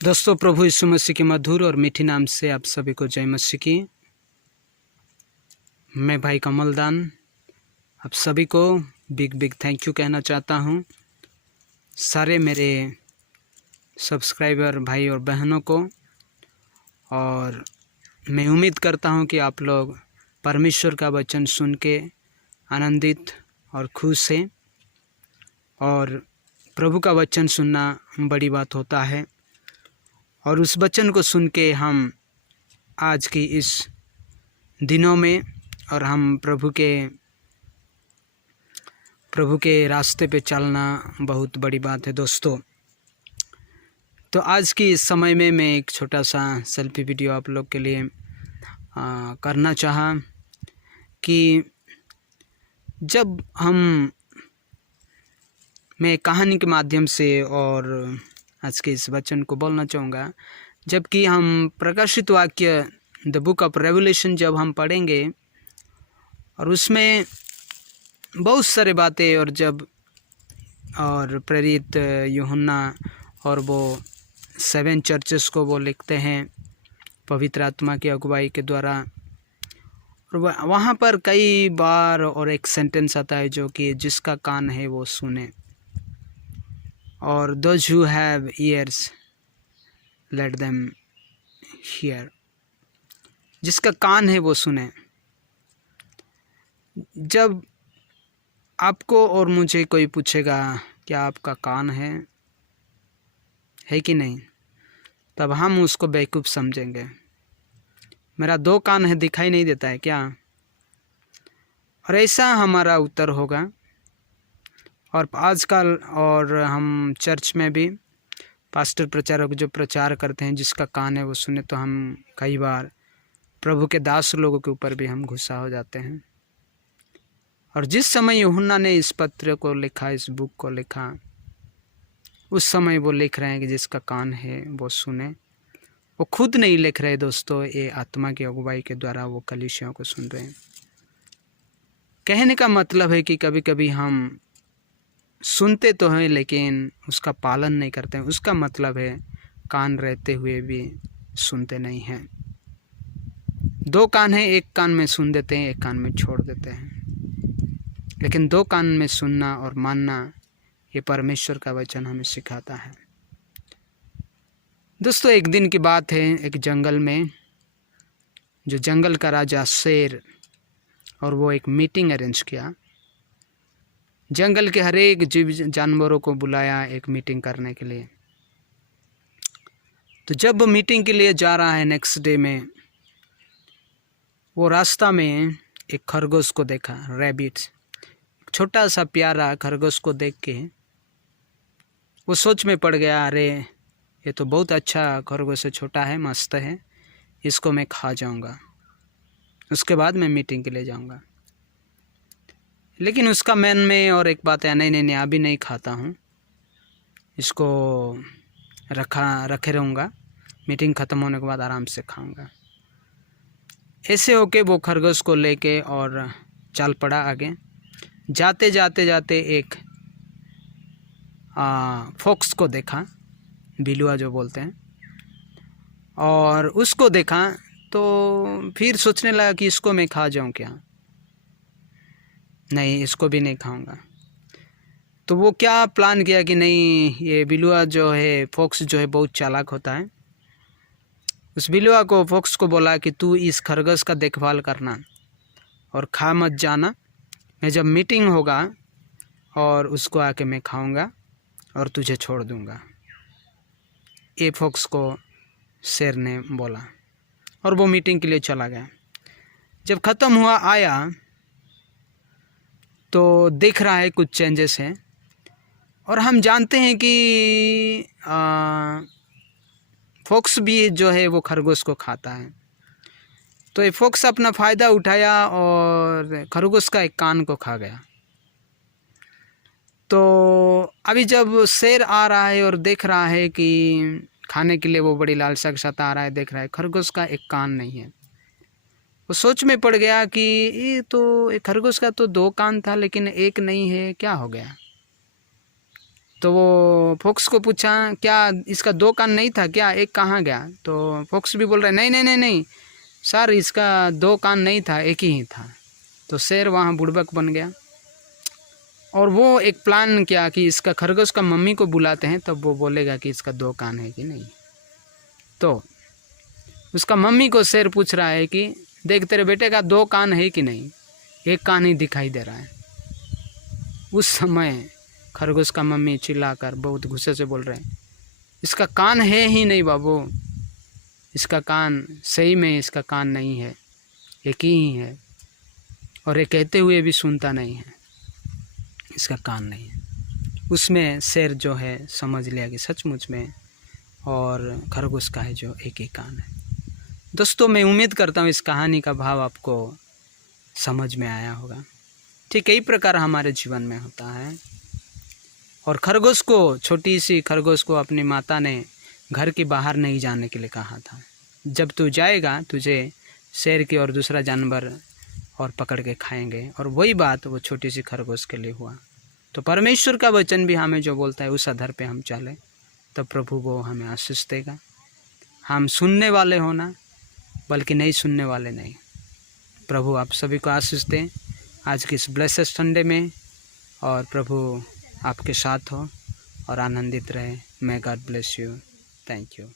दोस्तों, प्रभु यीशु मसीह के मधुर और मीठी नाम से आप सभी को जय मसीह की। मैं भाई कमलदान आप सभी को बिग थैंक यू कहना चाहता हूं। सारे मेरे सब्सक्राइबर भाई और बहनों को, और मैं उम्मीद करता हूं कि आप लोग परमेश्वर का वचन सुन के आनंदित और खुश हैं। और प्रभु का वचन सुनना बड़ी बात होता है, और उस वचन को सुन के हम आज की इस दिनों में और हम प्रभु के रास्ते पे चलना बहुत बड़ी बात है दोस्तों। तो आज की इस समय में मैं एक छोटा सा सेल्फी वीडियो आप लोग के लिए करना चाहा कि जब मैं कहानी के माध्यम से और आज के इस वचन को बोलना चाहूँगा, जबकि हम प्रकाशित वाक्य द बुक ऑफ रेवलेशन जब हम पढ़ेंगे और उसमें बहुत सारे बातें और प्रेरित यूहन्ना और वो 7 चर्चेस को वो लिखते हैं पवित्र आत्मा की अगुवाई के द्वारा। और वहाँ पर कई बार और एक सेंटेंस आता है जो कि जिसका कान है वो सुने, और those who have ears let them hear। जिसका कान है वो सुने। जब आपको और मुझे कोई पूछेगा क्या आपका कान है कि नहीं, तब हम उसको बेवकूफ़ समझेंगे। मेरा 2 कान है, दिखाई नहीं देता है क्या? और ऐसा हमारा उत्तर होगा। और आजकल और हम चर्च में भी पास्टर प्रचारक जो प्रचार करते हैं जिसका कान है वो सुने, तो हम कई बार प्रभु के दास लोगों के ऊपर भी हम गुस्सा हो जाते हैं। और जिस समय यूहन्ना ने इस पत्र को लिखा, इस बुक को लिखा, उस समय वो लिख रहे हैं कि जिसका कान है वो सुने। वो खुद नहीं लिख रहे दोस्तों, ये आत्मा की अगुवाई के द्वारा वो कलीसियाओं को सुन रहे हैं। कहने का मतलब है कि कभी कभी हम सुनते तो हैं लेकिन उसका पालन नहीं करते हैं। उसका मतलब है कान रहते हुए भी सुनते नहीं हैं। 2 कान हैं, एक कान में सुन देते हैं, एक कान में छोड़ देते हैं। लेकिन 2 कान में सुनना और मानना, ये परमेश्वर का वचन हमें सिखाता है। दोस्तों, एक दिन की बात है, एक जंगल में जो जंगल का राजा शेर, और वो एक मीटिंग अरेंज किया। जंगल के हर एक जीव जानवरों को बुलाया एक मीटिंग करने के लिए। तो जब वो मीटिंग के लिए जा रहा है नेक्स्ट डे में, वो रास्ता में एक खरगोश को देखा, रैबिट, छोटा सा प्यारा खरगोश को देख के वो सोच में पड़ गया, अरे ये तो बहुत अच्छा खरगोश है, छोटा है, मस्त है, इसको मैं खा जाऊंगा, उसके बाद मैं मीटिंग के लिए जाऊंगा। लेकिन उसका मन में और एक बात है, नहीं, अभी नहीं खाता हूँ, इसको रखे रहूँगा, मीटिंग ख़त्म होने के बाद आराम से खाऊंगा। ऐसे होके वो खरगोश को लेके और चल पड़ा आगे। जाते जाते एक फॉक्स को देखा, बिलुआ जो बोलते हैं, और उसको देखा तो फिर सोचने लगा कि इसको मैं खा जाऊँ क्या? नहीं, इसको भी नहीं खाऊंगा। तो वो क्या प्लान किया कि नहीं, ये बिलुआ जो है, फॉक्स जो है, बहुत चालाक होता है। उस बिलुआ को, फॉक्स को बोला कि तू इस खरगोश का देखभाल करना और खा मत जाना, मैं जब मीटिंग होगा और उसको आके मैं खाऊंगा और तुझे छोड़ दूंगा। ये फॉक्स को शेर ने बोला, और वो मीटिंग के लिए चला गया। जब ख़त्म हुआ आया तो देख रहा है कुछ चेंजेस हैं, और हम जानते हैं कि फॉक्स भी जो है वो खरगोश को खाता है। तो ये फॉक्स अपना फ़ायदा उठाया और खरगोश का एक कान को खा गया। तो अभी जब शेर आ रहा है और देख रहा है कि खाने के लिए वो बड़ी लालसा के साथ आ रहा है, देख रहा है खरगोश का एक कान नहीं है। वो सोच में पड़ गया कि ये तो एक खरगोश का तो 2 कान था लेकिन एक नहीं है, क्या हो गया? तो वो फॉक्स को पूछा, क्या इसका 2 कान नहीं था क्या, एक कहाँ गया? तो फॉक्स भी बोल रहा है, नहीं नहीं नहीं नहीं सर, इसका 2 कान नहीं था, एक ही था। तो शेर वहाँ बुड़बक बन गया और वो एक प्लान किया कि इसका खरगोश का मम्मी को बुलाते हैं, तब वो बोलेगा कि इसका 2 कान है कि नहीं। तो उसका मम्मी को शेर पूछ रहा है कि देख तेरे बेटे का 2 कान है कि नहीं, एक कान ही दिखाई दे रहा है। उस समय खरगोश का मम्मी चिल्लाकर बहुत गुस्से से बोल रहे हैं, इसका कान है ही नहीं बाबू, इसका कान सही में इसका कान नहीं है, एक ही है, और ये कहते हुए भी सुनता नहीं है, इसका कान नहीं है। उसमें शेर जो है समझ लिया कि सचमुच में और खरगोश का है जो एक ही कान है। दोस्तों, मैं उम्मीद करता हूँ इस कहानी का भाव आपको समझ में आया होगा। ठीक कई प्रकार हमारे जीवन में होता है। और खरगोश को, छोटी सी खरगोश को अपनी माता ने घर के बाहर नहीं जाने के लिए कहा था। जब तू जाएगा तुझे शेर की और दूसरा जानवर और पकड़ के खाएंगे। और वही बात वो छोटी सी खरगोश के लिए हुआ। तो परमेश्वर का वचन भी हमें जो बोलता है उस आधार पे हम चलें, तब प्रभु वो हमें आशीष देगा। हम सुनने वाले होना, बल्कि नहीं सुनने वाले नहीं। प्रभु आप सभी को आशीष दें आज की इस ब्लेस्ड संडे में, और प्रभु आपके साथ हो और आनंदित रहे। May God bless you. Thank you.